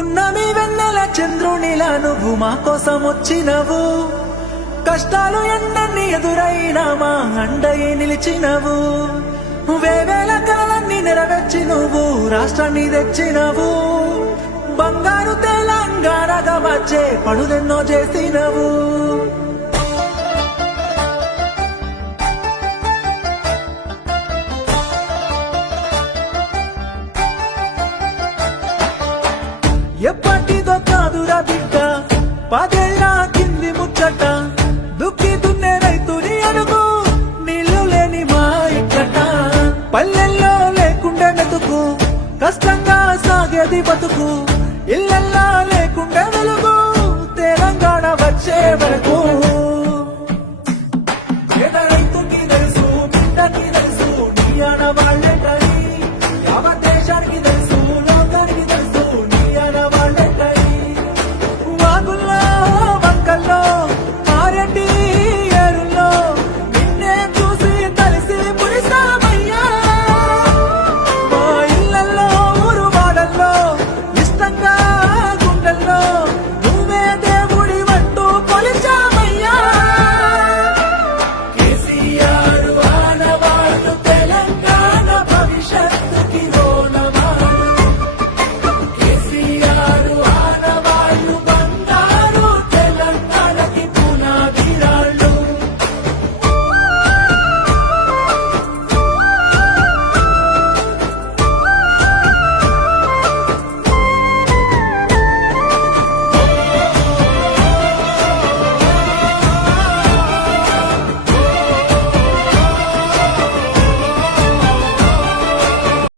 పున్నమి వెన్నెల చంద్రునిలా నువ్వు మా కోసం వచ్చినవు, కష్టాలు ఎన్నన్ని ఎదురైనా మా అండయి నిలిచినవు, వేవేల కలలన్నీ నెరవేర్చి నువ్వు రాష్ట్రాన్ని తెచ్చినవు, బంగారు తెలంగాణగా వచ్చే పనులెన్నో చేసినవు. ఎప్పటిదో కాదురా బిడ్డ పదేళ్ళ కింది ముచ్చట, దుక్కి దున్నే రైతుని అడుగు నీళ్లు లేని మా ఇక్కట, పల్లెల్లో లేకుండే మెతుకు కష్టంగా సాగేది బతుకు, ఇళ్ళల్లా లేకుండే వెలుగు తెలంగాణ వచ్చే వరకు.